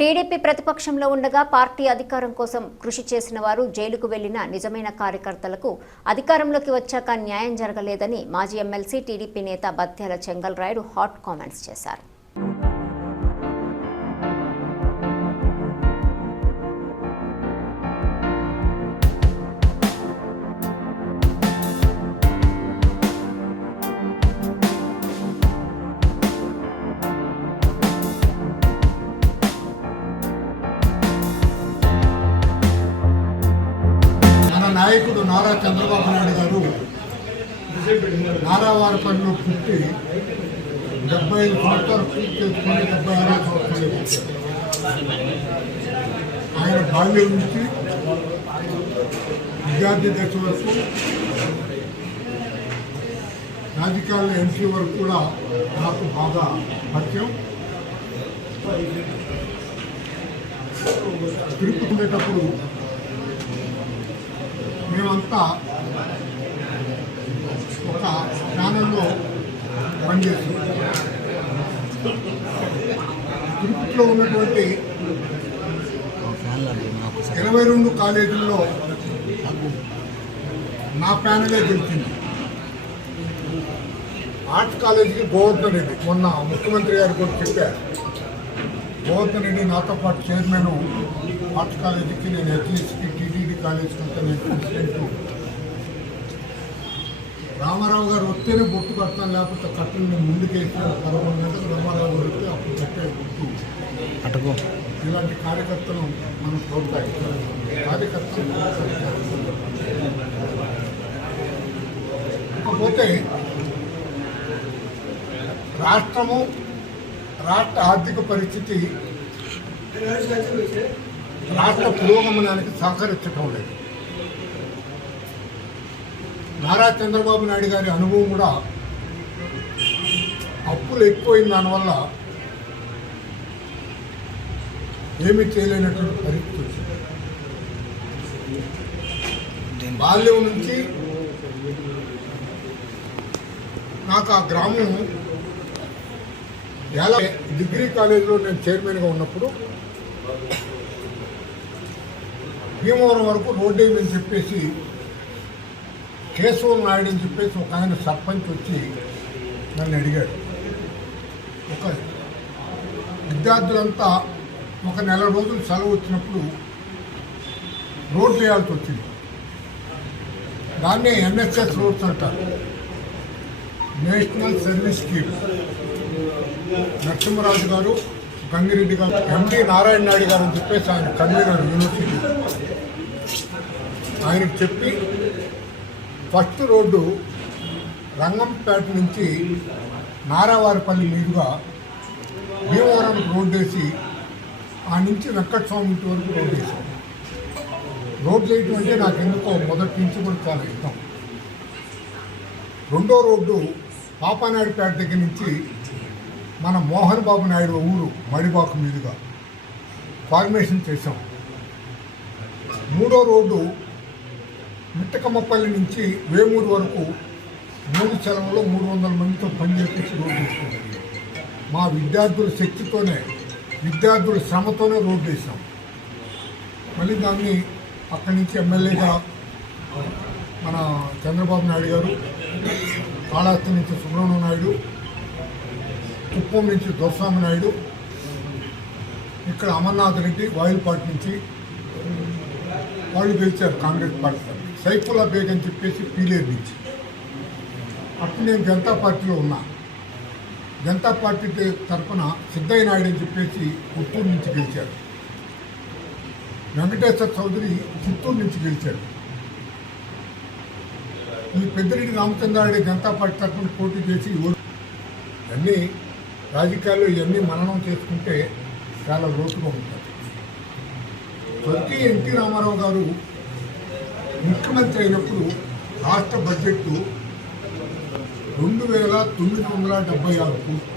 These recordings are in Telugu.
టీడీపీ ప్రతిపక్షంలో ఉండగా పార్టీ అధికారం కోసం కృషి చేసిన వారు జైలుకు వెళ్లిన నిజమైన కార్యకర్తలకు అధికారంలోకి వచ్చాక న్యాయం జరగలేదని మాజీ ఎమ్మెల్సీ టీడీపీ నేత బత్యాల చెంగల్రాయుడు హాట్ కామెంట్స్ చేశారు. నాయకుడు నారా చంద్రబాబు నాయుడు గారు నారావారిపల్లిలో పుట్టి 75 సంవత్సరాలు పూర్తి చేసుకుని 76 సంవత్సరాలు ఆయన బాల్యం నుంచి విద్యార్థి దశ వరకు రాజకీయాల్లో ఎంపీ వరకు కూడా నాకు బాగా పరిచయం. తిరుపతి ఉండేటప్పుడు మేమంతా ఒక ఛానల్లో పనిచేసాం. తిరుపతిలో ఉన్నటువంటి 22 కాలేజీల్లో నా ప్యానలే గెలిచింది. ఆర్ట్స్ కాలేజీకి గోవర్ధన్ రెడ్డి మొన్న ముఖ్యమంత్రి గారు కూడా చెప్పారు. గోవర్ధన్ రెడ్డి నాతో పాటు చైర్మన్. ఆర్ట్స్ కాలేజీకి నేను హెచ్ఎస్కి టీటీడీ కాలేజ్ కంటే నేను ప్రెసిడెంట్. రామారావు గారు వస్తేనే బొట్టు కడతాను, లేకపోతే కట్టలు నేను ముందుకేసి 11 గంటలకు రామారావు గారు వస్తే అప్పుడు కట్టే బొట్టు అటుకో. ఇలాంటి కార్యకర్తలు మనం ప్రోత్సహించాలి. కార్యకర్తలు ఇకపోతే రాష్ట్ర ఆర్థిక పరిస్థితి రాష్ట్ర పురోగమనానికి సహకరించడం లేదు. నారా చంద్రబాబు నాయుడు గారి అనుభవం కూడా అప్పులు ఎక్కువైన దానివల్ల ఏమీ చేయలేనటువంటి పరిస్థితి వచ్చింది. బాల్యం నుంచి నాకు ఆ గ్రామం డిగ్రీ కాలేజీలో నేను చైర్మన్గా ఉన్నప్పుడు భీమవరం వరకు రోడ్డు వేయమని చెప్పేసి కేశవ నాయుడు అని చెప్పేసి ఒక ఆయన సర్పంచ్ వచ్చి నన్ను అడిగాడు. ఒక విద్యార్థులంతా ఒక నెల రోజులు సెలవు వచ్చినప్పుడు రోడ్లు వేయాల్సి వచ్చింది. దాన్నే ఎన్ఎస్ఎస్ రోడ్స్ అంటారు, నేషనల్ సర్వీస్ స్కీమ్. నరసింహరాజు గారు, గంగిరెడ్డి గారు, ఎండి నారాయణ నాయుడు గారు అని చెప్పేసి ఆయన కన్వీనర్ యూనివర్సిటీ. ఆయనకు చెప్పి ఫస్ట్ రోడ్డు రంగంపేట నుంచి నారావారిపల్లి మీదుగా భీమవరానికి రోడ్డు వేసి ఆ నుంచి వెంకటస్వామి ఇంటి వరకు రోడ్డు వేసాం. రోడ్డు వేయటం అంటే నాకు ఎందుకో మొదటి నుంచి కూడా చాలా ఇష్టం. రెండో రోడ్డు పాపానాయుడుపేట దగ్గర నుంచి మన మోహన్ బాబు నాయుడు ఊరు మడిబాకు మీదుగా ఫార్మేషన్ చేసాం. మూడో రోడ్డు మిట్టకమ్మపల్లి నుంచి వేమూరు వరకు 3 సెలవుల్లో 300 మందితో పనిచేసి రోడ్డు వేసుకుంటాం. మా విద్యార్థుల శక్తితోనే, విద్యార్థుల శ్రమతోనే రోడ్డు వేసాం. మళ్ళీ దాన్ని అక్కడి నుంచి ఎమ్మెల్యేగా మన చంద్రబాబు నాయుడు గారు, కాళహస్తి నుంచి సుబ్రహ్మణ్య నాయుడు, కుప్పం నుంచి దొరస్వామి నాయుడు, ఇక్కడ అమర్నాథ్ రెడ్డి వాయిల్పాటి నుంచి వాళ్ళు గెలిచారు కాంగ్రెస్ పార్టీ. సైఫుల్లా బేగ్ అని చెప్పేసి పీలేరు నుంచి. అప్పుడు నేను జనతా పార్టీలో ఉన్నా. జనతా పార్టీ తరఫున సిద్ధయ్య నాయుడు అని చెప్పేసి పుత్తూరు నుంచి గెలిచారు. వెంకటేశ్వర చౌదరి చిత్తూరు నుంచి గెలిచారు. ఈ పెద్దిరెడ్డి రామచంద్రారెడ్డి జనతా పార్టీ తరఫున పోటీ చేసి ఇవన్నీ రాజకీయాల్లో ఇవన్నీ మననం చేసుకుంటే చాలా లోతుగా ఉంటాయి. స్వర్గీయ ఎన్టీ రామారావు గారు ముఖ్యమంత్రి అయినప్పుడు రాష్ట్ర బడ్జెట్ 2,976 కోట్లు.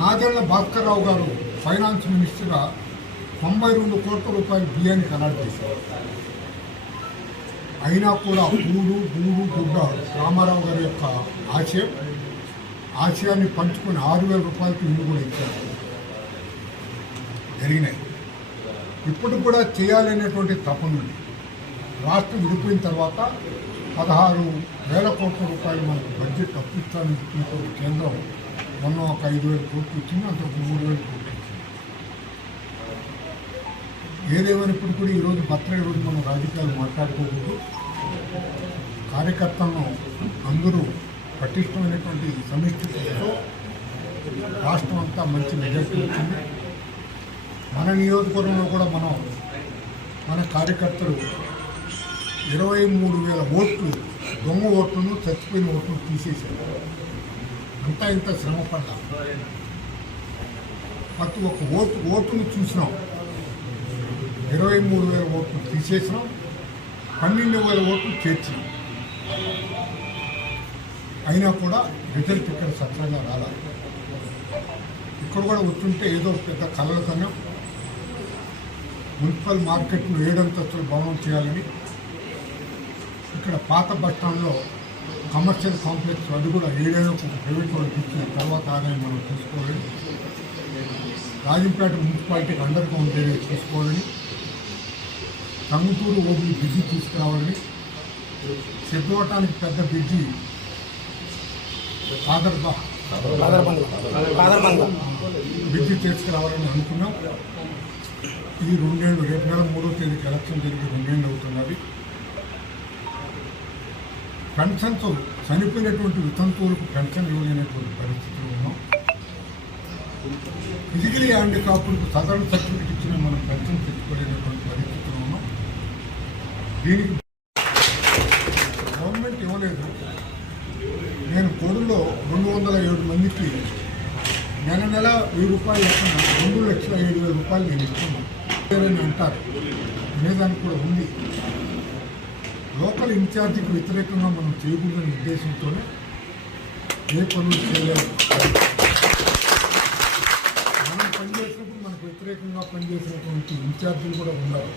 నాదెళ్ల భాస్కర్రావు గారు ఫైనాన్స్ మినిస్టర్గా 92 కోట్ల రూపాయల బియ్యానికి అలాట్ చేశారు. అయినా కూడా గూడు గుడ్డ రామారావు గారి యొక్క ఆశయాన్ని పంచుకొని 6,000 రూపాయలకి ఇల్లు కూడా ఇచ్చారు. జరిగినాయి. ఇప్పుడు కూడా చేయాలనేటువంటి తపన ఉంది. రాష్ట్రం విడిపోయిన తర్వాత 16,000 కోట్ల రూపాయలు మనకు బడ్జెట్ అప్పిస్తానని చెప్పినటువంటి కేంద్రం మొన్న ఒక 5,000 కోట్లు ఇచ్చింది, అంతకు 3,000 కోట్లు ఇచ్చింది. ఏదేమైనప్పుడు కూడా ఈరోజు బర్త్డే రోజు మనం రాజకీయాలు మాట్లాడుకోకూడదు. కార్యకర్తలను అందరూ పటిష్టమైనటువంటి సమిష్టితో రాష్ట్రం అంతా మంచి మెజార్టీ వచ్చింది. మన నియోజకవర్గంలో కూడా మన కార్యకర్తలు 23,000 ఓట్లు దొంగ ఓట్లను చచ్చిపోయిన ఓట్లను తీసేశారు. అంతా ఇంత శ్రమ పడ్డా ప్రతి ఒక్క ఓటును చూసినాం. 23,000 ఓట్లు తీసేసినాం, 12,000 ఓట్లు చేర్చి అయినా కూడా రిజల్ట్ ఇక్కడ సక్రమంగా రాలేదు. ఇక్కడ కూడా వచ్చుంటే ఏదో పెద్ద కళల కన్నా మున్సిపల్ మార్కెట్ను 7 అంతస్తుల భవనం చేయాలని, ఇక్కడ పాత బస్టాండ్లో కమర్షియల్ కాంప్లెక్స్ అది కూడా ఏదైనా ఒక ప్రైవేట్ వాళ్ళకి ఇచ్చిన తర్వాత ఆదాయం మనం తీసుకోవాలని, రాజంపేట మున్సిపాలిటీకి అండర్ గ్రౌండ్ డ్రైనేజ్ తీసుకోవాలని, టంగుటూరు ఓబీ బ్రిడ్జి తీసుకురావాలని, సిద్ధవటానికి పెద్ద బ్రిడ్జి బ్రిడ్జి తీసుకురావాలని అనుకున్నాం. ఈ 2 ఏళ్ళు రేపు నెల 3వ తేదీకి ఎలక్షన్ జరిగి 2 ఏళ్ళు అవుతున్నది. పెన్షన్స్ చనిపోయినటువంటి వితంతువులకు పెన్షన్ ఇవ్వలేనటువంటి పరిస్థితులు ఉన్నాం. ఫిజికలీ హ్యాండికాప్లకు సదరన్ సర్టిఫికెట్ ఇచ్చిన మనం పెన్షన్ తెచ్చుకోలేనటువంటి పరిస్థితులు ఉన్నాం. దీనికి గవర్నమెంట్ ఇవ్వలేదు. నేను కోడులో 207 మందికి నెల 1,000 రూపాయలు లెక్కన 2,07,000 రూపాయలు నేను ఇస్తున్నాను అని అంటారు. అనేదానికి కూడా ఉంది. లోకల్ ఇన్ఛార్జికి వ్యతిరేకంగా మనం చేయకూడదనే ఉద్దేశంతోనే ఏ పనులు చేయలేదు. మనం పనిచేసినప్పుడు మనకు వ్యతిరేకంగా పనిచేసినటువంటి ఇన్ఛార్జీలు కూడా ఉన్నారు.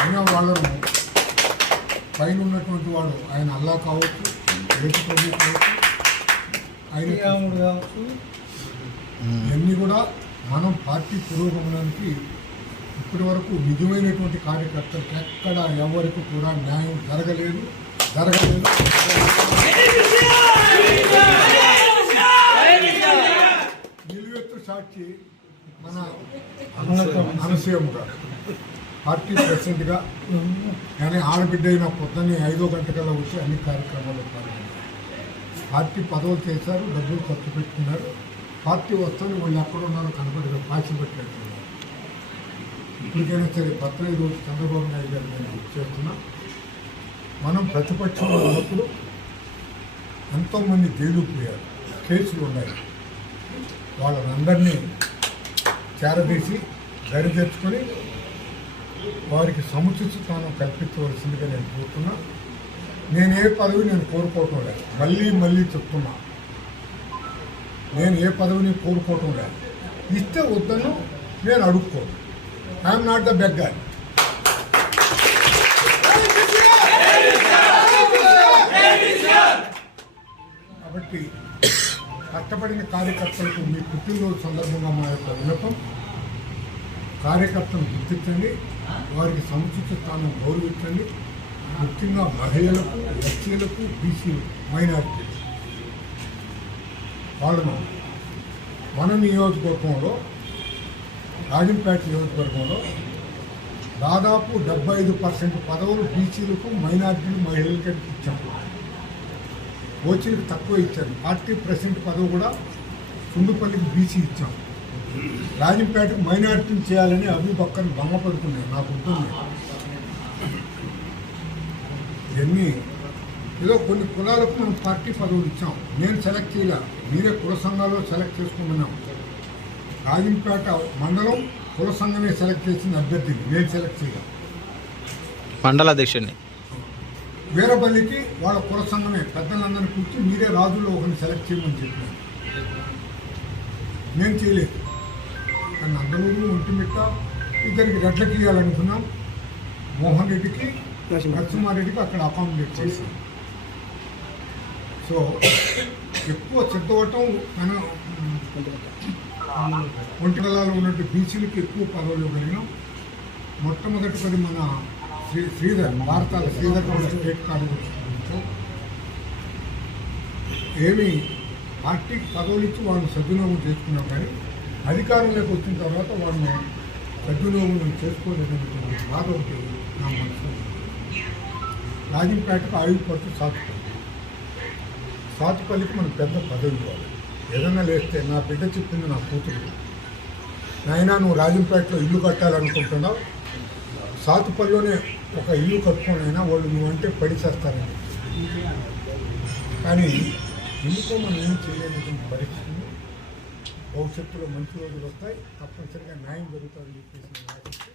అయినా వాళ్ళను పైన ఉన్నటువంటి వాడు ఆయన అల్లా కావచ్చు, రేపు ప్రభుత్వం కావచ్చు, ఆయన కావచ్చు, ఇవన్నీ కూడా మనం పార్టీ పురోగమనానికి ఇప్పటి వరకు నిజమైనటువంటి కార్యకర్తలకు ఎక్కడ ఎవరికి కూడా న్యాయం జరగలేదు. నిలువెత్తు సాక్షి మన అనసూయమ్మ గారు పార్టీ ప్రెసిడెంట్గా కానీ ఆడబిడ్డ అయిన పొద్దున్నే 5వ గంటకల్లా వచ్చి అన్ని కార్యక్రమాల్లో పాల్గొన్నారు. పార్టీ పదవులు చేశారు, డబ్బులు ఖర్చు పెట్టుకున్నారు. పార్టీ వస్తాను వాళ్ళు ఎక్కడ ఉన్నారో కనపడగా పాచి పెట్టేస్తున్నారు. ఇప్పటికైనా సరే బర్త్డే రోజు చంద్రబాబు నాయుడు గారు నేను గుర్తు చేస్తున్నా. మనం ప్రతిపక్షంలో ఉన్నప్పుడు ఎంతోమంది జైలు పోయారు, కేసులు ఉన్నాయి. వాళ్ళందరినీ చేరదీసి దరి తెచ్చుకొని వారికి సముచిత స్థానం కల్పించవలసిందిగా నేను కోరుతున్నా. నేను ఏ పదవి నేను కోరుకోవటం లేదు. మళ్ళీ చెప్తున్నా, నేను ఏ పదవిని కోరుకోవటం లేదు. ఇస్తే వద్దను నేను అడుక్కోను. I'm not the beggar. కాబట్టి కష్టపడిన కార్యకర్తలకు మీ పుట్టినరోజు సందర్భంగా మా యొక్క విన్నపం, కార్యకర్తలను గుర్తించండి, వారికి సముచిత స్థానం గౌరవించండి. ముఖ్యంగా మహిళలకు, ఎస్సీలకు, బీసీలకు, మైనారిటీలు వాళ్ళను మన నియోజకవర్గంలో, రాజంపేట నియోజకవర్గంలో దాదాపు 75% పదవులు బీసీలకు, మైనారిటీలు, మహిళలకి ఇచ్చాము. ఓచీలకు తక్కువ ఇచ్చారు. పార్టీ ప్రెసిడెంట్ పదవి కూడా సుండుపల్లికి బీసీ ఇచ్చాం. రాజంపేటకు మైనారిటీని చేయాలని అభిబక్కని భంగపడుతున్నాయి. నాకు ఉంటుంది. ఇవన్నీ ఏదో కొన్ని కులాలకు మనం పార్టీ పదవులు ఇచ్చాం. నేను సెలెక్ట్ చేయాల, మీరే కుల సంఘాల్లో సెలెక్ట్ చేసుకున్నాం. రాజంపేట మండలం కుల సంఘమే సెలెక్ట్ చేసిన అభ్యర్థిని నేను సెలెక్ట్ చేయాలి. మండల అధ్యక్షుడిని వీరపల్లికి వాళ్ళ కుల సంఘమే పెద్దలందరినీ కూర్చొని మీరే రాజుల్లో ఒకరిని సెలెక్ట్ చేయమని చెప్పాను. నేను చేయలేదు. కానీ నందలూరు, ఒంటిమిట్ట ఇద్దరికి రెడ్లకి ఇవ్వాలనుకున్నాం. మోహన్ రెడ్డికి, నరసింహారెడ్డికి అక్కడ అకామిడేట్ చేశాం. సో ఎక్కువ సిద్ధవటం ఒంటి జిల్లాలో ఉన్నట్టు బీసీలకు ఎక్కువ పదవులు ఇవ్వగలిగినాం. మొట్టమొదటి పది మన శ్రీధర్ భారతాల శ్రీధర్ కూడా స్టేట్ కార్యదర్శి. ఏమి పార్టీకి పదవులు ఇచ్చి వాళ్ళు సద్వినియోగం చేసుకున్నాం, కానీ అధికారంలోకి వచ్చిన తర్వాత వాళ్ళని సద్వినియోగం చేసుకోలేదనేటువంటి బాధ ఒకటి నా మనసులో. రాజంపేటకు ఆయుధపడుతూ సాతుపల్లికి మనకు పెద్ద పదవి ఇవ్వాలి. ఏదైనా లేస్తే నా బిడ్డ చెప్పింది నా కూతురు, నాయనా నువ్వు రాజంపేటలో ఇల్లు కట్టాలనుకుంటున్నావు, సాతుపల్లిలోనే ఒక ఇల్లు కట్టుకోనైనా వాళ్ళు నువ్వంటే పడిచేస్తారని. కానీ ఎందుకో మనం ఏం చేయలేనటువంటి పరిస్థితులు. భవిష్యత్తులో మంచి రోజులు వస్తాయి, తప్పనిసరిగా న్యాయం జరుగుతుందని చెప్పేసి